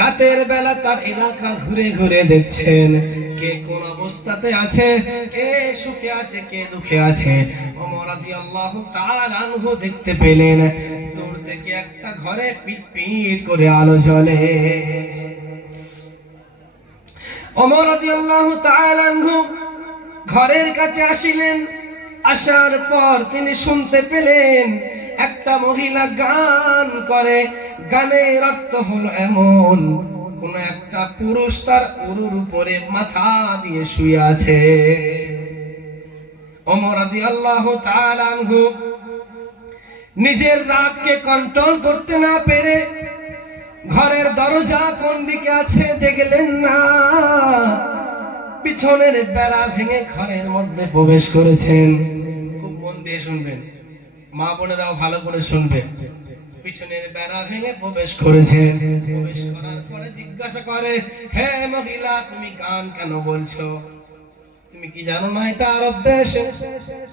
রাতের বেলা তার এলাকা ঘুরে ঘুরে দেখছেন কে কোন অবস্থাতে আছে, কে সুখে আছে, কে দুঃখে আছে। ওমর রাদিয়াল্লাহু তাআলা আনহু দেখতে পেলেন দূর থেকে একটা ঘরে পিট পিট করে আলো জ্বলে। ওমর রাদিয়াল্লাহু তাআলা আনহু ঘরের কাছে আসিলেন। আসার পর তিনি শুনতে পেলেন একটা মহিলা গান করে। গানের অর্থ হলো এমন, কোন একটা পুরুষ তার উরুর উপরে মাথা দিয়ে শুয়ে আছে। ওমর রাদিয়াল্লাহু তাআলা আনহু নিজের রাগকে কন্ট্রোল করতে না পেরে ঘরের দরজা কোন দিকে আছে দেখলেন না, পিছনের বেড়া ভেঙে ঘরের মধ্যে প্রবেশ করেছেন। খুব মন দিয়ে শুনবেন, মা বোনেরাও ভালো করে শুনবেন। পিছনের বেড়া ভেঙে প্রবেশ করেছেন। প্রবেশ করার পরে জিজ্ঞাসা করে, হে মহিলা, তুমি গান কেন বলছো? তুমি কি জানো না এটা আরব দেশ?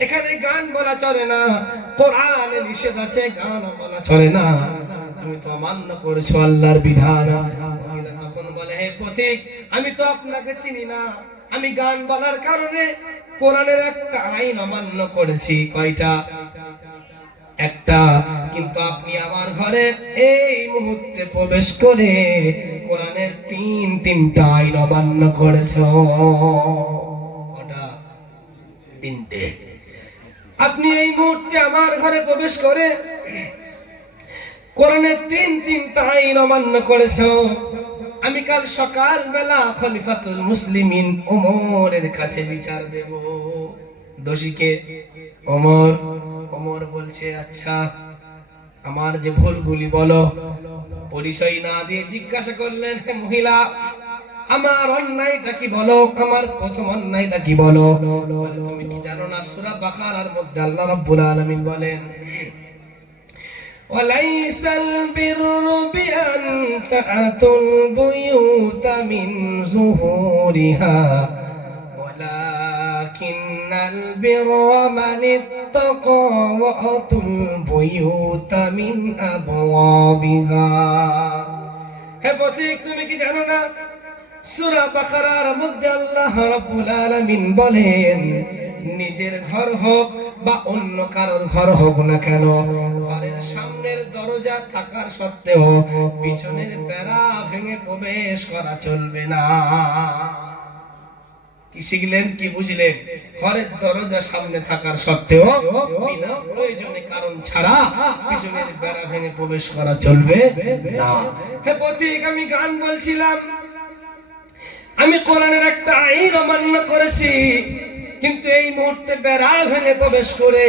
এখানে গান বলা চলে না, কোরআনে নিষেধ আছে, গান বলা চলে না। তুমি তো অমান্য করেছো আল্লাহর বিধান। মহিলা তখন বলে, হে পথিক, আমি তো আপনাকে চিনি না, আমি গান বলার কারণে কোরআনের একটা আইন অমান্য করেছি। কয়টা? একটা। কিন্তু আপনি আমার ঘরে এই মুহূর্তে প্রবেশ করে কোরআনের তিনটা আইন অমান্য করেছো। কটা? তিনটে। আপনি এই মুহূর্তে আমার ঘরে প্রবেশ করে কোরআনের তিনটা আইন অমান্য করেছো। আমি কাল সকাল বেলা খলিফাতুল মুসলিমিন ওমরের কাছে বিচার দেব। দোষীকে ওমর। ওমর বলছে, আচ্ছা আমার যে ভুলগুলি বলো। পরিচয় না দিয়ে জিজ্ঞাসা করলেন, হে মহিলা, আমার অন্যায়টা কি বলো, আমার প্রথম অন্যায়টা কি বলো? তুমি কি জানো না সূরা বাকারার মধ্যে আল্লাহ রাব্বুল আলামিন বলেন, وليس البر بأن تأتوا البيوت من ظهورها ولكن البر من اتقى وأتوا البيوت من أبوابها। হে পথিক, তুমি কি জানো না সূরা বাকারার মধ্যে আল্লাহ রাব্বুল আলামিন বলেন, নিজের ঘর হোক বা অন্য কারোর ঘর হোক না কেন, ঘরের সামনের দরজা থাকার সত্ত্বেও পিছনের বেড়া ভেঙে প্রবেশ করা চলবে না। কি শিখলেন, কি বুঝলেন? ঘরের দরজা সামনে থাকার সত্ত্বেও বিনা প্রয়োজনে কারণ ছাড়া পিছনের বেড়া ভেঙে প্রবেশ করা চলবে না। হে পথিক, আমি গান বলছিলাম, আমি কোরআনের একটা আইন অমান্য করেছি, কিন্তু এই মুহূর্তে বেড়া ভেঙে প্রবেশ করে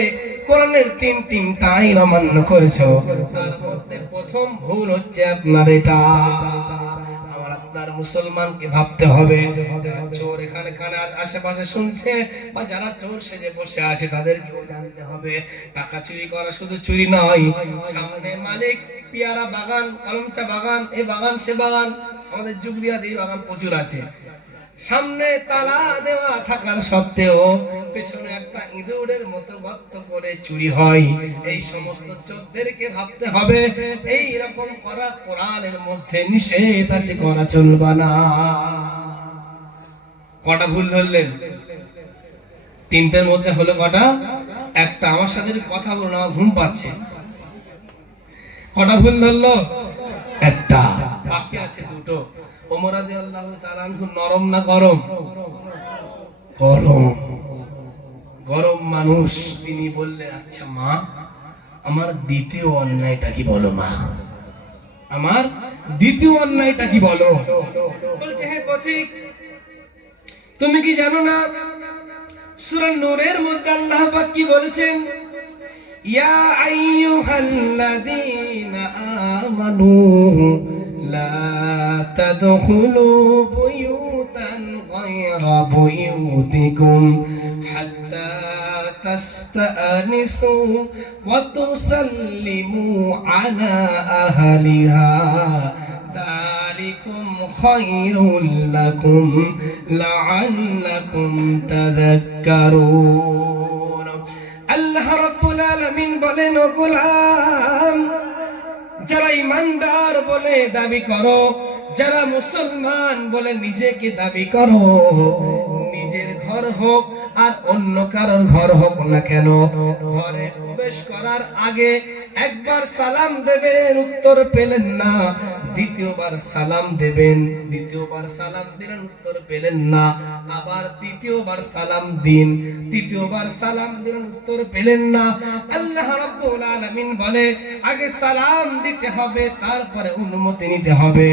কোরআনের তিনটা আইন অমান্য করেছো। তার মধ্যে প্রথম ভুল হচ্ছে আপনার এটা। আমার আপনার মুসলমানকে ভাবতে হবে, যারা চোর এখানে আশেপাশে শুনছে বা যারা চোর সেজে বসে আছে তাদেরকেও জানতে হবে টাকা চুরি করা শুধু চুরি নয়। সামনে মালিক, পিয়ারা বাগান, কলমচা বাগান, এই বাগান সে বাগান, আমাদের যুগ দিয়া এই বাগান প্রচুর আছে। সামনে তালা দেওয়া থাকার সত্ত্বেও পেছনে একটা ইঁদুরের মতো গর্ত করে চুরি হয়। এই সমস্ত চোরদেরকে ভাবতে হবে এই রকম করা কোরআনের মধ্যে নিষেধ আছে, করা চলবে না। কটা ভুল ধরলেন? তিনটের মধ্যে হলো কটা? একটা। আমার সাথে কথা বলুন, আমার ঘুম পাচ্ছে। কটা ভুল ধরলো? একটা। বাকি আছে দুটো। ওমর রাদিয়াল্লাহু তাআলা আনহু নরম না গরম? গরম। গরম মানুষ। তিনি বললেন, আচ্ছা মা, আমার দ্বিতীয় অন্যায়টা কি বলো মা, আমার দ্বিতীয় অন্যায়টা কি বলো? বলছে, হে পথিক, তুমি কি জানো না সূরা নূরের মধ্যে আল্লাহ পাক কি বলেছেন, ইয়া আইয়ুহাল্লাযীনা আমানু লা তাদখুলু বুয়ুতান গায়রা বুয়ুতিকুম হাত্তা তাস্তানিসু ওয়া তুসাল্লিমু আলা আহলিহা যালিকুম খায়রুল লাকুম লাআল্লাকুম তাযাক্কারুন। আল্লাহ রাব্বুল আলামিন বলেন, ও গোলাম, যারা ঈমানদার বলে দাবি করো যারা মুসলমান বলে নিজেকে দাবি করো, নিজের ঘর হোক আর অন্য কারোর ঘর হোক না কেন, ঘরে প্রবেশ করার আগে একবার সালাম দেবেন, উত্তর পেলেন না, দ্বিতীয়বার সালাম দেবেন, দ্বিতীয়বার সালাম দিলেন, উত্তর পেলেন না, আবার তৃতীয়বার সালাম দিন, তৃতীয়বার সালাম দিলেন, উত্তর পেলেন না। আল্লাহ রাব্বুল আলামিন বলে আগে সালাম দিতে হবে, তারপরে অনুমতি নিতে হবে।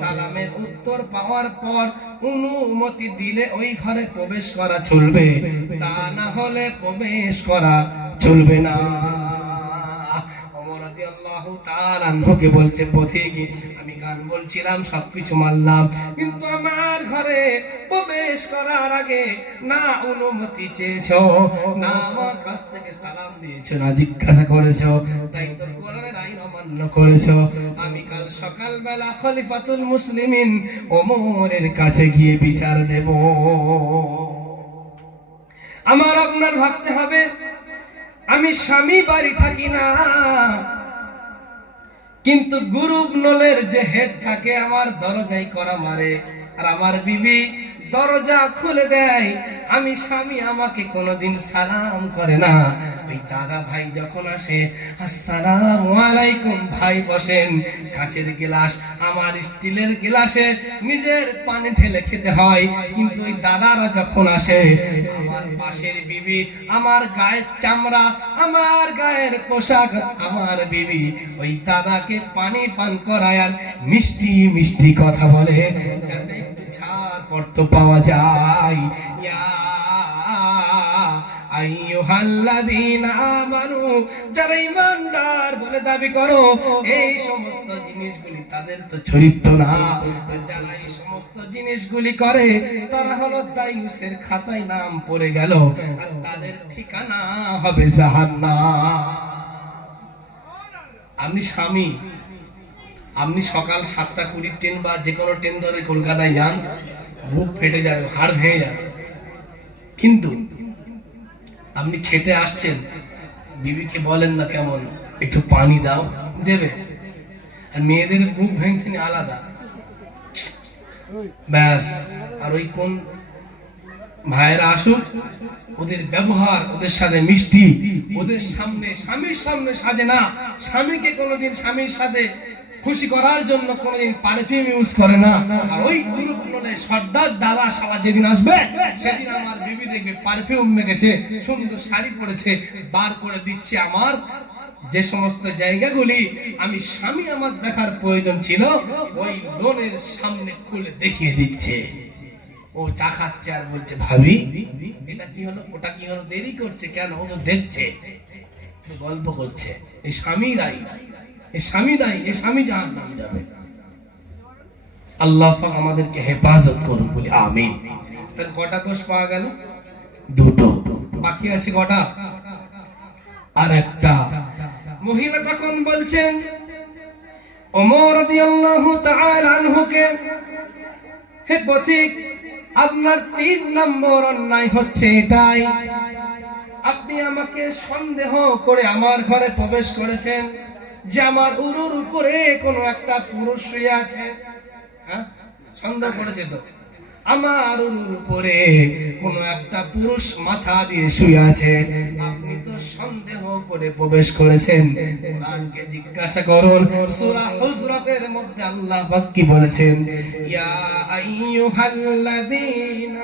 সালামের উত্তর পাওয়ার পর অনুমতি দিলে ওই ঘরে প্রবেশ করা চলবে, তা না হলে প্রবেশ করা চলবে না। ওমর রাদিয়াল্লাহু তাআলা আনহুকে বলছে, পথিক আমি গান বলছিলাম, সবকিছু মানলাম, কিন্তু আমার ঘরে প্রবেশ করার আগে না অনুমতি চেয়েছো, না আমার কাছ থেকে সালাম দিয়েছো, না জিজ্ঞাসা করেছো, তাই তো কোরআনের আইন অমান্য করেছো। আমি কাল সকালবেলা খলিফাতুল মুসলিমিন ওমরের কাছে গিয়ে বিচার দেব। আমার আপনার ভাবতে হবে, আমি স্বামী বাড়ি থাকি না, কিন্তু গ্রুপ নলের যে হেড থাকে আমার দরজায় করা মারে, আর আমার বিবি দরজা খুলে দেয়। আমি স্বামী, আমাকে কোনোদিন সালাম করে না। ওই দাদা ভাই যখন আসে, আসসালামু আলাইকুম, ভাই বসেন, কাঁচের গ্লাস আমার স্টিলের গ্লাসে নিজের পানি ঢেলে খেতে হয়। কিন্তু ওই দাদারা যখন আসে, আমার পাশের বিবি, আমার গায়ের চামড়া, আমার গায়ের পোশাক, আমার বিবি ওই দাদাকে পানি পান করায় আর মিষ্টি মিষ্টি কথা বলে, যাতে একটু ছাড় পড়ত পাওয়া যায়। ইয়া আইয়ুহাল্লাযীনা আমানু, যারা ঈমানদার বলে দাবি করো, এই সমস্ত জিনিসগুলি তাদের তো চরিত্র না। যারা এই সমস্ত জিনিসগুলি করে তারা হলো দায়ুসের খাতায় নাম পড়ে গেল, আর তাদের ঠিকানা হবে জাহান্নাম। আপনি স্বামী, আপনি সকাল 7:20 ট্রেন বা যে কোনো ট্রেন ধরে কলকাতায় যান, বুক ফেটে যাবে, হাড় ভেঙে যাবে, কিন্তু আপনি খেতে আসছেন, বিবিকে বলেন না কেমন একটু পানি দাও, দেবে। আর মেয়েদের বুক ভেঙছে আলাদা, ব্যাস। আর ওই কোন ভাইয়েরা আসুক, ওদের ব্যবহার, ওদের সাথে মিষ্টি, ওদের সামনে, স্বামীর সামনে সাজে না। স্বামীকে কোনোদিন স্বামীর সাথে খুশি করার জন্য কোনোদিন পারফিউম ইউজ করে না। আর ওই গ্রুপ নলে সর্দার দাদা শালা যেদিন আসবে, সেদিন আমার বিবি দেখবে পারফিউম মেখেছে, সুন্দর শাড়ি পরেছে, বার করে দিচ্ছে আমার যে সমস্ত জায়গাগুলি আমি স্বামী আমার দেখার প্রয়োজন ছিল, ওই লোনের সামনে খুলে দেখিয়ে দিচ্ছে। ও চা খাচ্ছে আর বলছে, ভাবি এটা কি হলো, ওটা কি হলো, দেরি করছে কেন, ও তো দেখছে, গল্প করছে। এই স্বামী দায়ী, এই স্বামী দায়ী, এই স্বামী জাহান্নামে যাবে। আল্লাহ পাক আমাদেরকে হেফাজত করুন বলি আমিন। তাহলে কটা দোষ পাওয়া গেল? দুটো। বাকি আছে কটা? আর একটা। মহিলা তখন বলছেন ওমর রাদিয়াল্লাহু তাআলা আনহুকে, হে পথিক, আপনার 3 নম্বর অন্যায় হচ্ছে এটাই, আপনি আমাকে সন্দেহ করে আমার ঘরে প্রবেশ করেছেন যে আমার উরুর উপরে কোনো একটা পুরুষ শুয়ে আছে। হ্যাঁ, সন্দেহ করেছে তো, আমার উরুর উপরে কোনো একটা পুরুষ মাথা দিয়ে শুয়ে আছে, আপনি তো সন্দেহ করে প্রবেশ করেছেন। কোরআনকে জিজ্ঞাসা করুন, সূরা হুজরাতের মধ্যে আল্লাহ পাক কি বলেছেন? ইয়া আইয়ুহাল্লাযীনা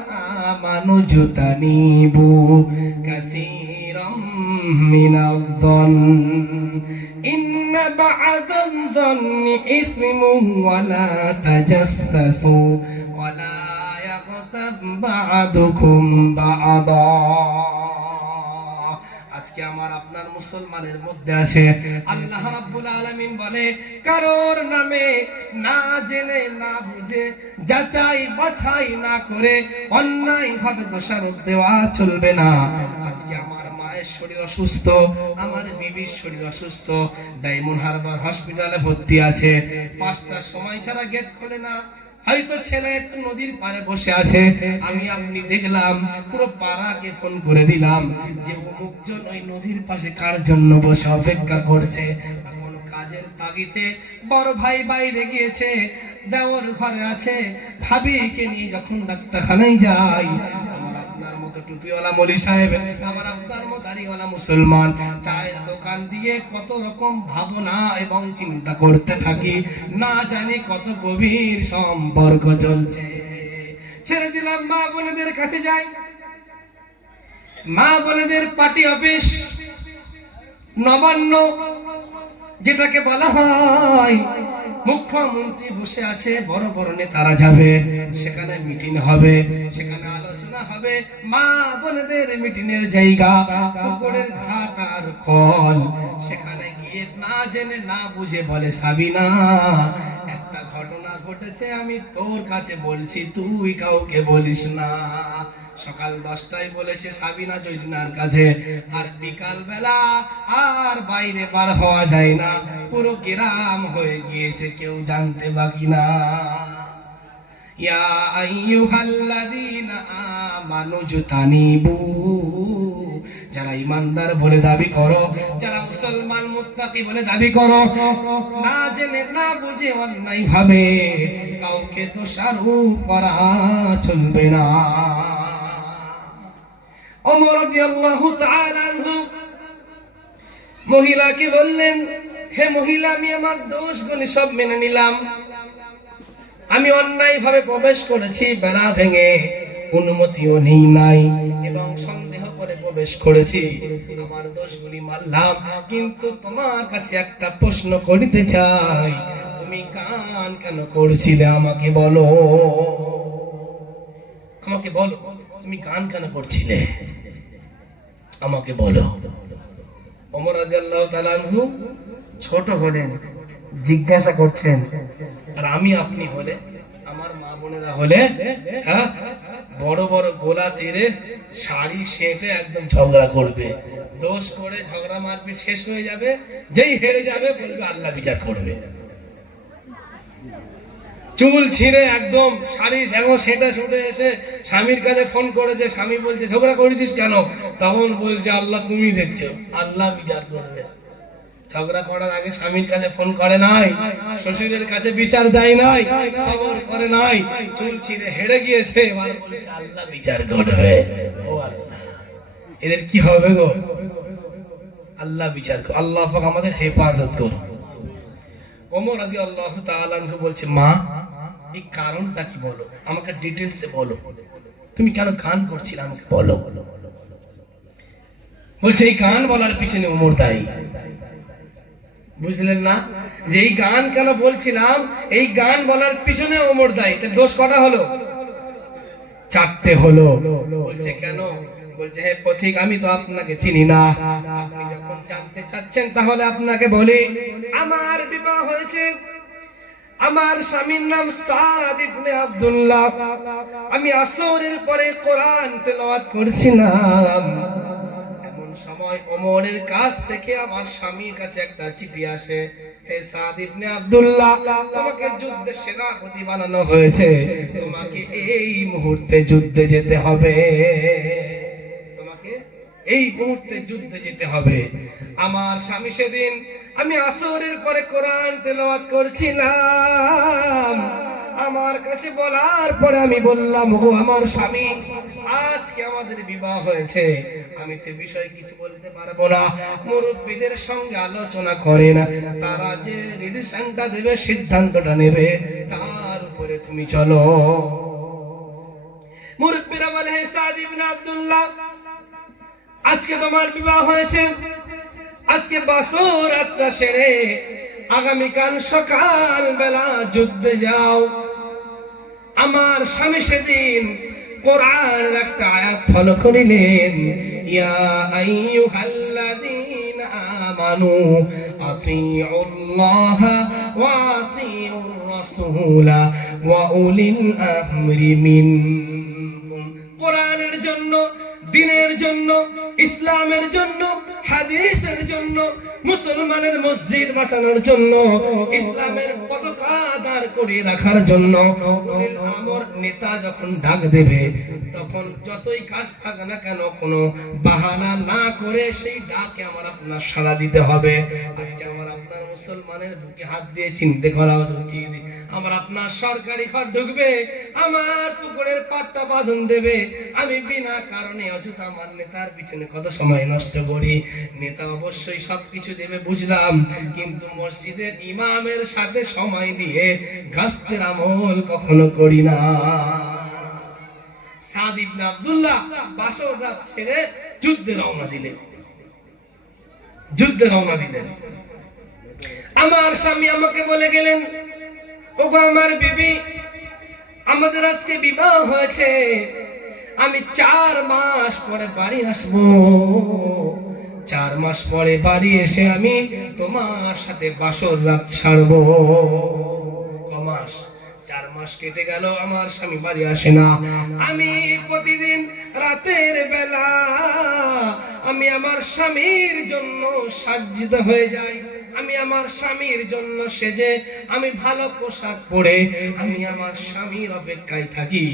আমানু জুতানিবু কাসীরাম মিনায-যন্ন ইন্না বা'দায-যন্নি ইসমুন ওয়া লা তাজাসসু ওয়া লা ইয়াগতাব বা'দুকুম বা'দা। আজকে আমার আপনার মুসলমানের মধ্যে আছে, আল্লাহ রাব্বুল আলামিন বলে কারোর নামে না জেনে না বুঝে যাচাই বাছাই না করে অন্যায় ভাবে দোষারোপ দেওয়া চলবে না। আজকে আমার মায়ের শরীর অসুস্থ, আমার বিবির শরীর অসুস্থ, ডায়মন্ড হারবার হসপিটালে ভর্তি আছে, 5টার সময় ছাড়া গেট খোলে না। হয়তো ছেলে একটু নদীর পাড়ে বসে আছে, আমি আপনি দেখলাম, পুরো পাড়াকে ফোন করে দিলাম যে অমুকজন ওই নদীর পাশে কার জন্য বসে অপেক্ষা করছে। কাজের তাগিদে বড় ভাই বাইরে গিয়েছে, দেওর ঘরে আছে, ভাবিকে নিয়ে যখন ডাক্তারখানায় যাই, আমার আপনার মতো টুপিওয়ালা মলি সাহেব, আমার আপনার মতো দাড়িওয়ালা মুসলমান চায়ের দোকান দিয়ে কত রকম ভাবনা এবং চিন্তা করতে থাকি, না জানি কত গভীর সম্পর্ক চলছে। ছেড়ে দিলাম, মা বোনেদের কাছে যাই। মা বোনেদের পার্টি অফিস, নবান্ন যেটাকে বলা হয়, মুখ্যমন্ত্রী বসে আছে, বড় বড় নেতারা যাবে, সেখানে মিটিং হবে, সেখানে আলোচনা হবে। মা বোনেদের মিটিং এর জায়গা পুকুরের ঘাট আর কল। সেখানে গিয়ে না জেনে না বুঝে বলে, সাবিনা একটা ঘটনা ঘটেছে, আমি তোর কাছে বলছি, তুই কাউকে বলিস না। সকাল 10টায় বলেছে সাবিনা জয়নার কাছে, আর বিকাল বেলা আর বাইরে বার হওয়া যায় না, পুরো গ্রাম হয়ে গিয়েছে, কেউ জানতে বাকি না। ইয়া আইয়ুহাল্লাযীনা আমানু জতানিবু, যারা ইমানদার বলে দাবি করো, যারা মুসলমান মুত্তাকি বলে দাবি করো, না জেনে না বুঝে অন্যায় ভাবে কাউকে দোষারোপ করা চলবে না। ওমর রাদিয়াল্লাহু তাআলা আনহু মহিলাকে বললেন, হে মহিলা, আমি আমার দোষগুলি সব মেনে নিলাম, আমি অন্যায় ভাবে প্রবেশ করেছি, বেড়া ভেঙে অনুমতিও নেই নাই এবং সন্দেহ করে প্রবেশ করেছি, আমার দোষগুলি মানলাম, কিন্তু তোমার কাছে একটা প্রশ্ন করিতে চাই, তুমি গান কেন করছিলে? আমাকে বলো, আমাকে বলো, তুমি গান কেন করছিলে? আমাকে বলো। ওমর রাদিয়াল্লাহু তাআলা আনহু ছোট হলেন, জিজ্ঞাসা করছেন, আর আমি আপনি হলে, আমার মা বোনেরা হলে, হ্যাঁ, বড় বড় গোলা তীরে শাড়ি সেটে একদম ঝগড়া করবে, দোষ করে ঝগড়া মারপিট শেষ হয়ে যাবে, যেই হেরে যাবে বলবে আল্লাহ বিচার করবে। চুল ছিঁড়ে একদম শাড়ি সেটা ছুটে এসে স্বামীর কাছে ফোন করেছে, স্বামী বলছে ঝগড়া করেছিস কেন? তখন বলছে আল্লাহ তুমি দেখছো, আল্লাহ বিচার করবে। ঝগড়া করার আগে স্বামীর কাছে ফোন করে নাই, শ্বশুরের কাছে বিচার দেয় নাই, সবর করে নাই, চুল ছিঁড়ে হেরে গিয়েছে, এবার বলছে আল্লাহ বিচার করবে। ও আল্লাহ, এদের কি হবে গো? আল্লাহ বিচার করবে। আল্লাহ পাক আমাদের হেফাজত করুন। ওমর রাদিয়াল্লাহু তাআলা আনহু বলছে, মা এই কারণটা কি বলো, আমাকে ডিটেইলসে বলো, তুমি কেন গান করছিলে আমাকে বলো। বলছে এই গান বলার পিছনে ওমর দায়ী। বুঝলেন না যে এই গান কেন বলছিলাম? এই গান বলার পিছনে ওমর দায়ী। তার দোষ কটা হলো? 4টে হলো। বলছে কেন? বলছে হে পথিক, আমি তো আপনাকে চিনি না, আপনি যখন জানতে চাচ্ছেন তাহলে আপনাকে বলি, আমার বিবাহ হয়েছে, আমার স্বামীর নাম সাদ ইবনে আব্দুল্লাহ। আমি আসরের পরে কোরআন তেলাওয়াত করছিলাম, এমন সময় ওমরের কাছ থেকে আমার স্বামীর কাছে একটা চিঠি আসে, হে সাদ ইবনে আব্দুল্লাহ, তোমাকে যুদ্ধে সেনাপতি বানানো হয়েছে, তোমাকে এই মুহূর্তে যুদ্ধে যেতে হবে, তোমাকে এই মুহূর্তে যুদ্ধে যেতে হবে। আমার স্বামী সেদিন, আমি আসরের পরে কোরআন তেলাওয়াত করছিলাম, আমার কাছে বলার পরে আমি বললাম, ও আমার স্বামী, আজকে আমাদের বিবাহ হয়েছে, আমি তো বিষয় কিছু বলতে পারবো না, মুরব্বীদের সঙ্গে আলোচনা করেন, তারা যে রিডিশনটা দেবে, সিদ্ধান্তটা নেবে, তার উপরে তুমি চলো। মুরব্বীরা বলে, হে সাদ ইবনে আব্দুল্লাহ, আজকে তোমার বিবাহ হয়েছে, আজকে বাসর রাতটা সেরে আগামীকাল সকাল বেলা যুদ্ধে যাও। আমার স্বামী সেদিন কোরআনের একটা আয়াত ফলো করিলেন, ইয়া আইয়ুহাল্লাযীনা আমানু আতিউল্লাহ ওয়া আতিউর রাসূলা ওয়া উলিল আমরি মিনকুম। কোরআনের জন্য, দ্বীনের জন্য, ইসলামের জন্য, হাদিসের জন্য, মুসলমানের মসজিদ বাঁচানোর জন্য, ইসলামের পতাকা দাঁড় করিয়ে রাখার জন্য উলিল আমর নেতা যখন ডাক দেবে, তখন যতই কাজ থাকে না কেন, কোনো বাহানা না করে সেই ডাকে আমার আপনার সাড়া দিতে হবে। আজকে আমার আপনার মুসলমানের বুকে হাত দিয়ে চিনতে করা উচিত, আমার আপনার সরকারি ঘর ঢুকবে, আমার পুকুরের পাটটা বাঁধন দেবে, আমি বিনা কারণে অযথা আমার নেতার পিছনে কত সময় নষ্ট করি। নেতা অবশ্যই সবকিছু দেবে বুঝলাম, কিন্তু মসজিদের ইমামের সাথে সময় দিয়ে গাস্তের আমল কখনো করি না। সাদ ইবনে আব্দুল্লাহ বাসর রাত ছেড়ে যুদ্ধে রওনা দিলেন। আমার স্বামী আমাকে বলে গেলেন, ওগো আমার বিবি, আমাদের আজকে বিবাহ হয়েছে, আমি 4 মাস পরে বাড়ি আসবো। 4 মাস পরে বাড়ি এসে আমি তোমার সাথে বাসর রাত সারবো। কমাস 4 মাস কেটে গেল, আমার স্বামী বাড়ি আসে না। আমি প্রতিদিন রাতের বেলা আমি আমার স্বামীর জন্য সাজ্জিত হয়ে যাই, আমি আমার স্বামীর জন্য সেজে, আমি ভালো পোশাক পরে আমি আমার স্বামীর অপেক্ষায় থাকি।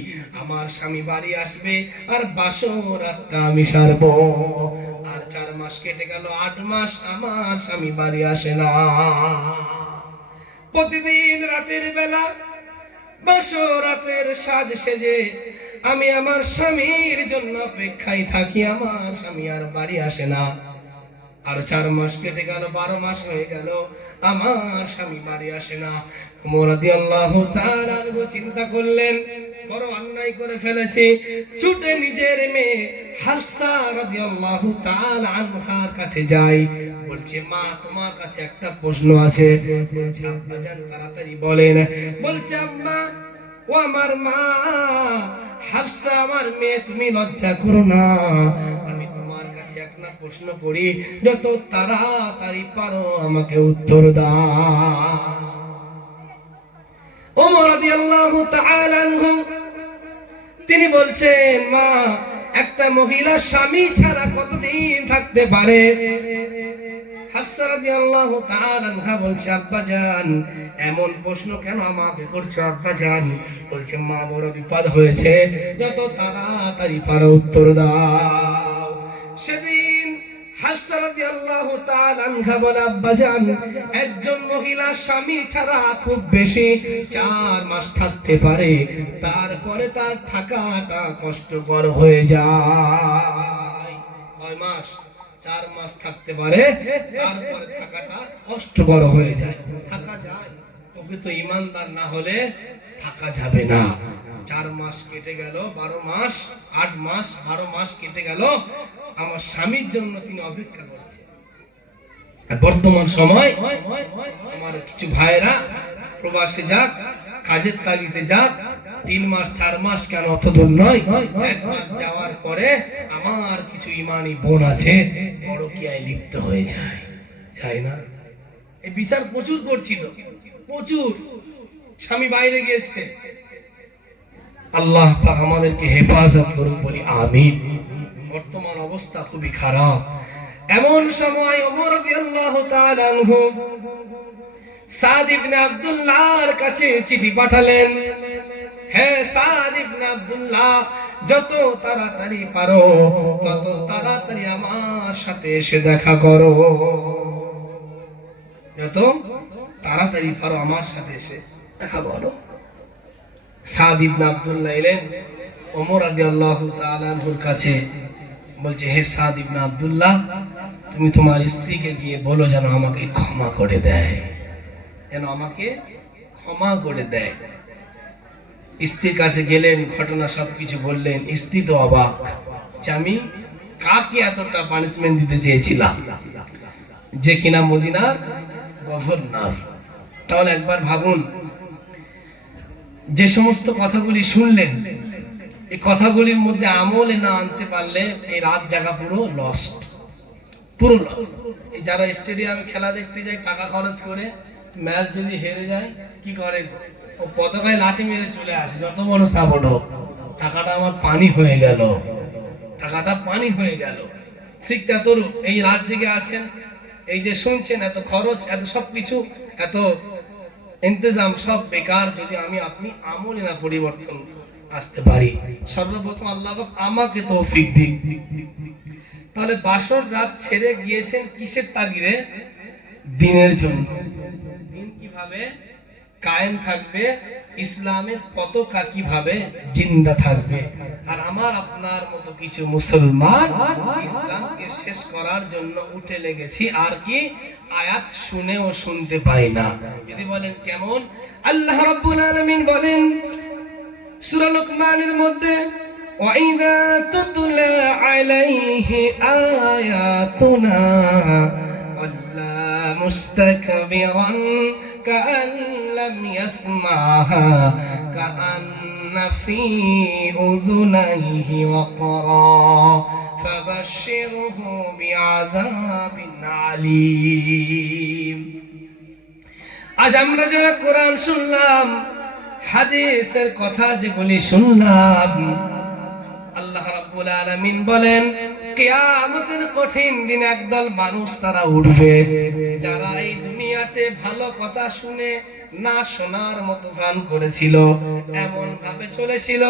আমার স্বামী বাড়ি আসবে আর বাসর রাতটা আমি সারবো। আর 4 মাস কেটে গেল, 8 মাস আমার স্বামী বাড়ি আসে না। প্রতিদিন রাতের বেলা বাসর রাতের সাজ সেজে আমি আমার স্বামীর জন্য অপেক্ষায় থাকি, আমার স্বামী আর বাড়ি আসে না। আর 4 মাস কেটে গেল, 12 মাস হয়ে গেল, আমার স্বামী বাড়ি আসে না। ওমর রাদিয়াল্লাহু তাআলা চিন্তা করলেন, বড় অন্যায় করে ফেলেছি। ছুটে নিজের মেয়ে হাফসা রাদিয়াল্লাহু তাআলা আনহার কাছে যাই, বলছে, মা তোমার কাছে একটা প্রশ্ন আছে। বলছে, আব্বা জান তাড়াতাড়ি বলেন। বলছে, আম্মা, ও আমার মা হাফসা, আমার মেয়ে, তুমি লজ্জা করো না, আমি তোমার কাছে একটা প্রশ্ন করি, যত তাড়াতাড়ি পারো আমাকে উত্তর দাও। ওমর রাদিয়াল্লাহু তাআলা আনহু তিনি বলছেন, মা, একটা মহিলা স্বামী ছাড়া কতদিন থাকতে পারে? হাফসা রাদিয়াল্লাহু তাআলা আনহা বলছে, আব্বা জান এমন প্রশ্ন কেন আমাকে করছো আব্বা জান? বলছে, মা, বড় বিপদ হয়েছে, যত তাড়াতাড়ি পারো উত্তর দাও। সেদিন হাফসা রাদিয়াল্লাহু তাআলা আনহা বলে, আব্বা জান একজন মহিলা স্বামী ছাড়া খুব বেশি 4 মাস থাকতে পারে, তারপরে তার থাকাটা কষ্টকর হয়ে যায়। কয় মাস? 4 মাস থাকতে পারে, তারপরে থাকাটা কষ্টকর হয়ে যায়। থাকা যায়, তবে তো ইমানদার না হলে থাকা যাবে না। 4 মাস কেটে গেল, 12 মাস, 8 মাস, 12 মাস কেটে গেল, আমার স্বামীর জন্য তিনি অপেক্ষা করছেন। আর বর্তমান সময় আমার কিছু ভাইরা প্রবাসে যাক, কাজের তাগিদে যাক, 3 মাস 4 মাস কেন, অত দূর নয়, 1 মাস যাওয়ার পরে আমার কিছু ইমানি বোন আছে, পরকীয়ায় লিপ্ত হয়ে যায়, তাই না? এই বিচার প্রচুর করছি তো, প্রচুর। স্বামী বাইরে গিয়েছে, আল্লাহ পাক আমাদেরকে হেফাজত করুন, বলি আমিন। বর্তমান অবস্থা খুবই খারাপ। এমন সময় ওমর রাদিয়াল্লাহু তাআলা আনহু সাদ ইবনে আব্দুল্লাহর কাছে চিঠি পাঠালেন, হে সাদ ইবনে আব্দুল্লাহ, যত তাড়াতাড়ি পারো তত তাড়াতাড়ি আমার সাথে এসে দেখা করো, যত তাড়াতাড়ি পারো আমার সাথে এসে দেখা করো। সাদ ইবনে আব্দুল্লাহ এলেন ওমর রাদিয়াল্লাহু তাআলা আনহুর কাছে, বলছে, হে সাদ ইবনে আব্দুল্লাহ, তুমি তোমার স্ত্রীকে গিয়ে বলো যেন আমাকে ক্ষমা করে দেয়, যেন আমাকে ক্ষমা করে দেয়। স্ত্রীর কাছে গেলেন, ঘটনা সবকিছু বললেন। স্ত্রী তো অবাক, যে আমি কাকে এতটা পানিশমেন্ট দিতে চেয়েছিলাম, যে কিনা মদিনার গভর্নর। তাহলে একবার ভাবুন, যে সমস্ত কথাগুলি শুনলেন, এই কথাগুলির মধ্যে আমলে না আনতে পারলে এই রাত জাগা পুরো লস্ট, পুরো লস্ট। এই যারা স্টেডিয়ামে খেলা দেখতে যায় টাকা খরচ করে, ম্যাচ যদি হেরে যায় কি করে, ও পতাকায় লাথি মেরে চলে আসে, যত বড় সাপোর্ট হোক, টাকাটা আমার পানি হয়ে গেল, টাকাটা পানি হয়ে গেল। ঠিক ততরূপ এই রাত জেগে আছেন, এই যে শুনছেন, এত খরচ, এত সবকিছু, এত ইন্তজাম, সব বেকার যদি আমি আপনি আমলে না পরিবর্তন আসতে পারি। সর্বপ্রথম আল্লাহ পাক আমাকে তৌফিক দিন। তাহলে বাসর রাত ছেড়ে গিয়েছেন কিসের তাগিদে? দিনের জন্য। দিন কিভাবে কায়েম থাকবে, ইসলামের পতাকা কিভাবে জিন্দা থাকবে। আর আমার আপনার মতো কিছু মুসলমান ইসলামকে শেষ করার জন্য উঠে লেগেছি, আর কি আয়াত শুনেও শুনতে পাই না। যদি বলেন কেমন, আল্লাহ রাব্বুল আলামিন বলেন সূরা লুকমানের মধ্যে, ওয়াইদা তুতলা আলাইহি আয়াতুনা ওয়াল্লা মুস্তাকবিরান কাআন লাম ইয়াসমাহা কাআন্না ফি উযুনাইহি ওয়াকরা ফাবাশশিরহু বিআযাবিন আলীম। আজ আমরা যারা কোরআন শুনলাম, হাদিসের কথা যেগুলি শুনলাম, আল্লাহ রাব্বুল আলামিন বলেন কিয়ামতের কঠিন দিন একদল মানুষ তারা উঠবে, যারা এই দুনিয়াতে ভালো কথা শুনে না শোনার মতো গান করেছিল, এমন ভাবে চলেছিল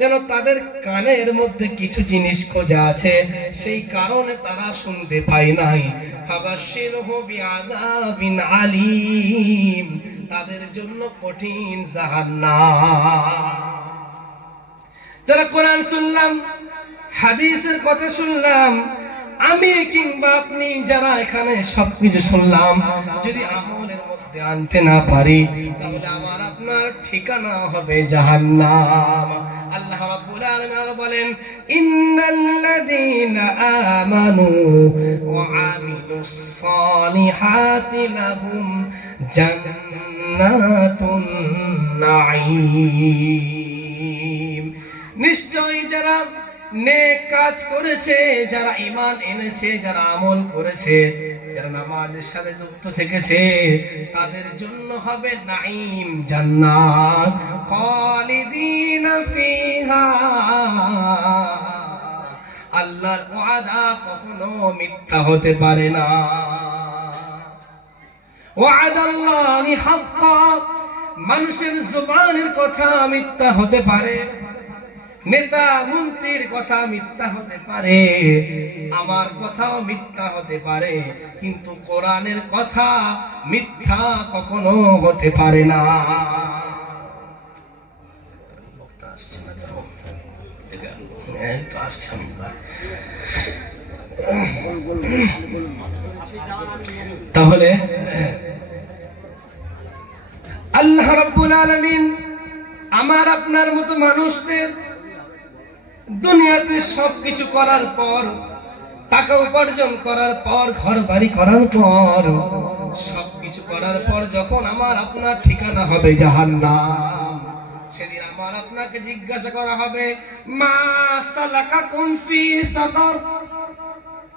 যেন তাদের কানের মধ্যে কিছু জিনিস খোঁজা আছে, সেই কারণে তারা শুনতে পায় নাই। ফাবাশশিরহু বিআযাবিন আলীম, তাদের জন্য কঠিন জাহান্নাম। যারা কোরআন শুনলাম, হাদিসের কথা শুনলাম, আমি কিংবা আপনি যারা এখানে সবকিছু শুনলাম, যদি আমলের মধ্যে আনতে না পারি, তাহলে আমার আপনার ঠিকানা হবে জাহান্নাম। আল্লাহ রাব্বুল আলামিন বলেন, ইন্নাল্লাযীনা আমানু ওয়া আমিলুস সালিহাতি লাহুম জান্নাতুন নাঈম। নিশ্চয়ই যারা নেক কাজ করেছে, যারা ঈমান এনেছে, যারা আমল করেছে, যারা নামাজের সাথে যুক্ত থেকেছে, তাদের জন্য হবে নাঈম, জান্নাত, খালিদিনা ফিহা। আল্লাহর ওয়াদা কখনো মিথ্যা হতে পারে না। ওয়াদাল্লাহি হাক্কা, মানুষের জবানের কথা মিথ্যা হতে পারে, নেতা মন্ত্রীর কথা মিথ্যা হতে পারে, আমার কথাও মিথ্যা হতে পারে, কিন্তু কোরআনের কথা মিথ্যা কখনো হতে পারে না। তাহলে আল্লাহ রাব্বুল আলামিন আমার আপনার মতো মানুষদের দুনিয়াতে সবকিছু করার পর, টাকা উপার্জন করার পর, ঘর বাড়ি করার পর, সবকিছু করার পর যখন আমার আপনার ঠিকানা হবে জাহান্নাম, সেদিন আমার আপনাকে জিজ্ঞাসা করা হবে, মা সালাকাকুম ফি সাকার,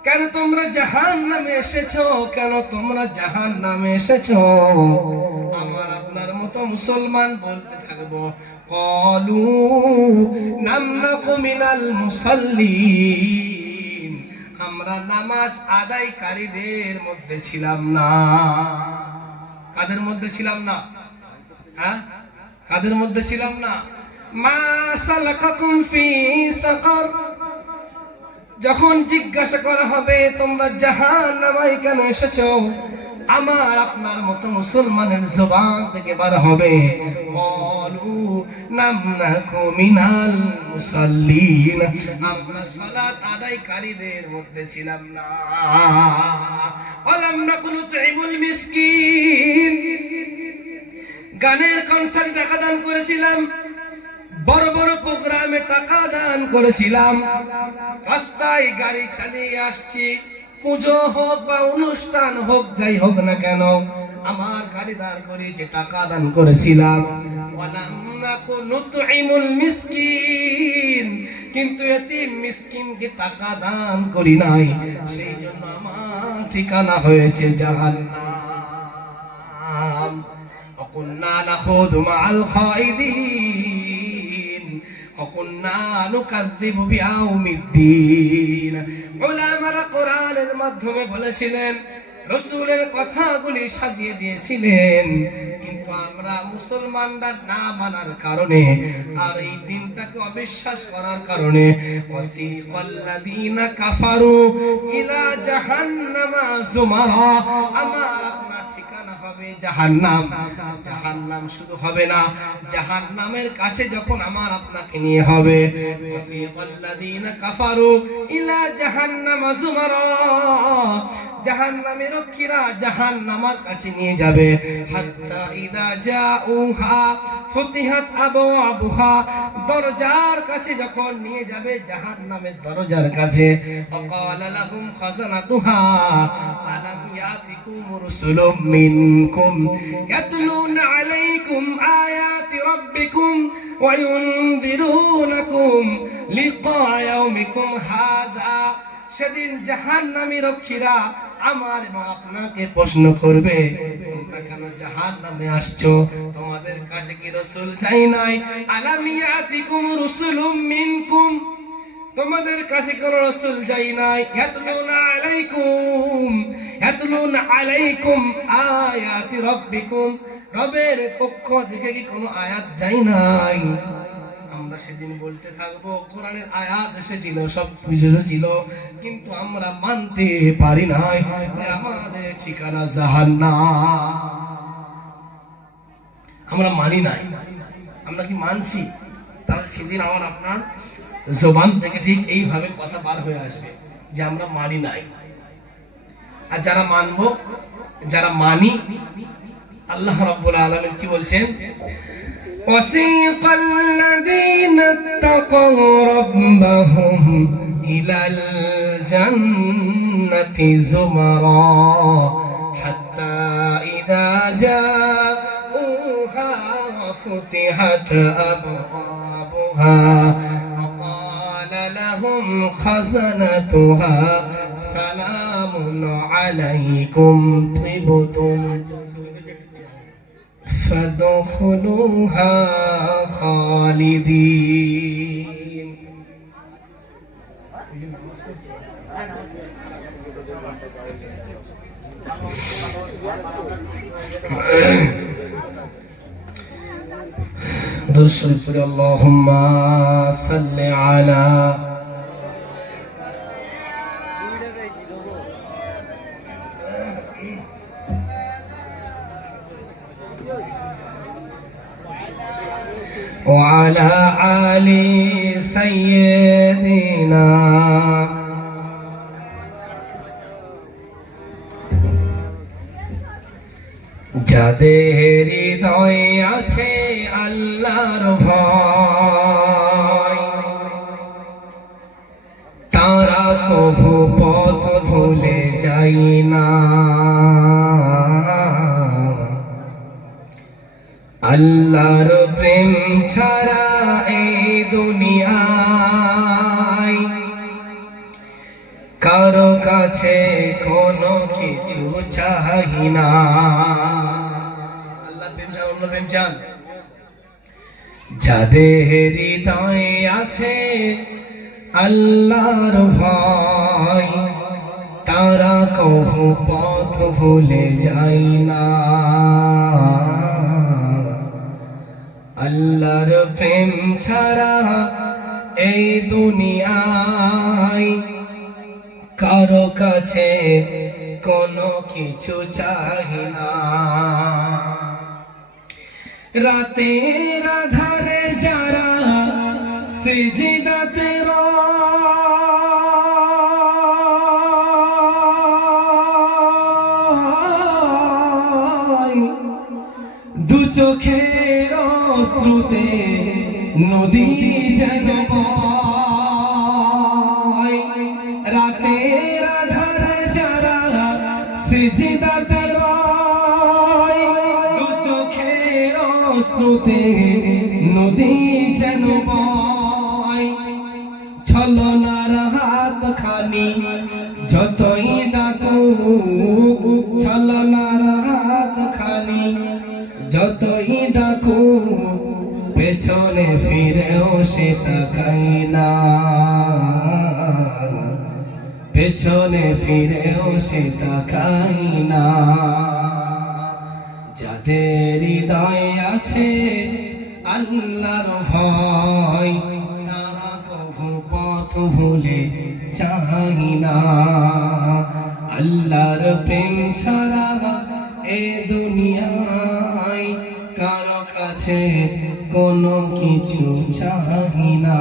কেন তোমরা জাহান্নামে এসেছো, কেন তোমরা জাহান্নামে এসেছো। আমার আপনার মতো মুসলমান বলতে থাকবো, ক্বালু নামনাকু মিনাল মুসাল্লিন, আমরা নামাজ আদায়কারীদের মধ্যে ছিলাম না। কাদের মধ্যে ছিলাম না? হ্যাঁ, কাদের মধ্যে ছিলাম না? মা সালাকাকুম ফি সাকার, যখন জিজ্ঞাসা করা হবে তোমরা জাহান্নামে কেন এসেছো, আমার আপনার মতো মুসলমানের জবান থেকে বার হবে, ক্বালু নামনাকু মিনাল মুসাল্লিন, আমরা সালাত আদায়কারীদের মধ্যে ছিলাম না। ওয়ালাম নাকু নুতঈমুল মিসকিন, গানের কনসার্টে টাকা দান করেছিলাম, বড় বড় প্রোগ্রামে টাকা দান করেছিলাম, রাস্তায় গাড়ি চালিয়ে আসছি, পুজো হোক বা অনুষ্ঠান হোক, যাই হোক না কেন, আমার গাড়ি দান করে যে টাকা দান করেছিলাম। ওয়ালাম নাকু নুতঈমুল মিসকিন, কিন্তু এতিম মিসকিনকে টাকা দান করি নাই, সেই জন্য আমার ঠিকানা হয়েছে জাহান্নাম। ওয়াকুন্না নাখুযু মাআল খায়িদিন ওয়াকুন্না নুকাযযিবু বিয়াউমিদ্দিন। উলামারা কোরআনের মাধ্যমে বলেছিলেন, রাসূলের কথাগুলি সাজিয়ে দিয়েছিলেন, কিন্তু আমরা মুসলমানরা না মানার কারণে আর এই দিনটাকে অবিশ্বাস করার কারণে ওয়াসিকাল্লাযীনা কাফারু ইলা জাহান্নামা যুমারা, আমার আপনার ঠিকানা হবে হবে জাহান্নাম। জাহান্নাম শুধু হবে না, জাহান্নামের কাছে যখন আমার আপনাকে নিয়ে হবে, ওয়াসিকাল্লাযীনা কাফারু ইলা জাহান্নামা যুমারা, জাহান্নামের রক্ষীরা জাহান্নামের কাছে নিয়ে যাবে। হাত্তা ইযা জাউহা ফুতিহাত আবওয়াবুহা, দরজার কাছে যখন নিয়ে যাবে, জাহান্নামের দরজার কাছে, ফাকালা লাহুম খাযানাতুহা আলাম ইয়াতিকুম রাসূলুম মিনকুম ইয়াতলুনা আলাইকুম আয়াতি রাব্বিকুম ওয়া ইউনযিরুনাকুম লিকা ইয়াউমিকুম হাযা। সেদিন জাহান্নামী রক্ষীরা আমার এবং আপনাকে প্রশ্ন করবে, তোমরা কেন জাহান্নামে আসছো? তোমাদের কাছে কি রাসূল যাই নাই? আলাম ইয়াতিকুম রাসূলুম মিনকুম, তোমাদের কাছে কোন রাসূল যাই নাই? ইয়াতলুনা আলাইকুম আয়াতি রাব্বিকুম, রবের পক্ষ থেকে কি কোনো আয়াত যাই নাই? আমরা সেদিন বলতে থাকবো কোরআনের আয়াত এসেছিল, সব কিছু ছিল, কিন্তু আমরা মানতে পারি নাই, আমাদের ঠিকানা জাহান্নাম। আমরা মানি নাই, আমরা কি মানছি? তাহলে সেদিন আমার আপনার জবান থেকে ঠিক এইভাবে কথা বার হয়ে আসবে যে আমরা মানি নাই। আর যারা মানবো, যারা মানি, আল্লাহ রাব্বুল আলামিন কি বলছেন? ওয়াসিকাল লাযীনা তাকাউ রাব্বাহুম ইলাল জান্নাতি যুমারা হাত্তা ইযা জাউহা ওয়া ফুতিহাত আবওয়াবুহা ক্বালা লাহুম খাযানাতুহা সালামুন আলাইকুম তিবতুম فادخلوها خالدين। درود شریف پڑھیں، اللهم صل على وعلى آل سيدنا যাদের হৃদয়ে আছে আল্লাহর ভয়, তারা কভু পথ ভুলে যায় না। আল্লাহর প্রেম ছাড়া এই দুনিয়ায় কারো কাছে কোনো কিছু চাই না। আল্লাহ প্রেম ছাড়া অন্য প্রেম চান? যাদের হৃদয়ে আছে আল্লাহর ভয়, তারা কভু পথ ভুলে যায় না। আল্লাহর প্রেম ছাড়া এই দুনিয়ায় কারো কাছে কোনো কিছু চাই না। রাতের আধারে যারা সিজদাতে রয়, দু চোখের অশ্রুতে নদী যেন বয়। রাতের আধারে যারা সিজদাতে রয়, দু চোখের অশ্রুতে নদী যেন বয়। ছলনার হাত খানি যতই ডাকুক, ছলনার হাত খানি যতই ডাকুক, পেছনে ফিরেও সে তাকাই না। পেছনে ফিরেও সে তাকাই না। যাদের হৃদয়ে আছে আল্লাহর ভয়, তারা কভু পথ ভুলে চাই না। আল্লাহর প্রেম ছাড়া এ দুনিয়া কাছে কোনো কিছু চাই না।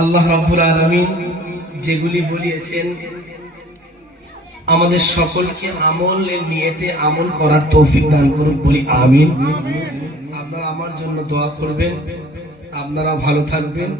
আল্লাহ রাব্বুল আলামিন যেগুলি বলিয়েছেন আমাদের সকলকে আমলের নিয়তে আমল করার তৌফিক দান করুন, বলি আমিন। আপনারা আমার জন্য দোয়া করবেন, আপনারা ভালো থাকবেন।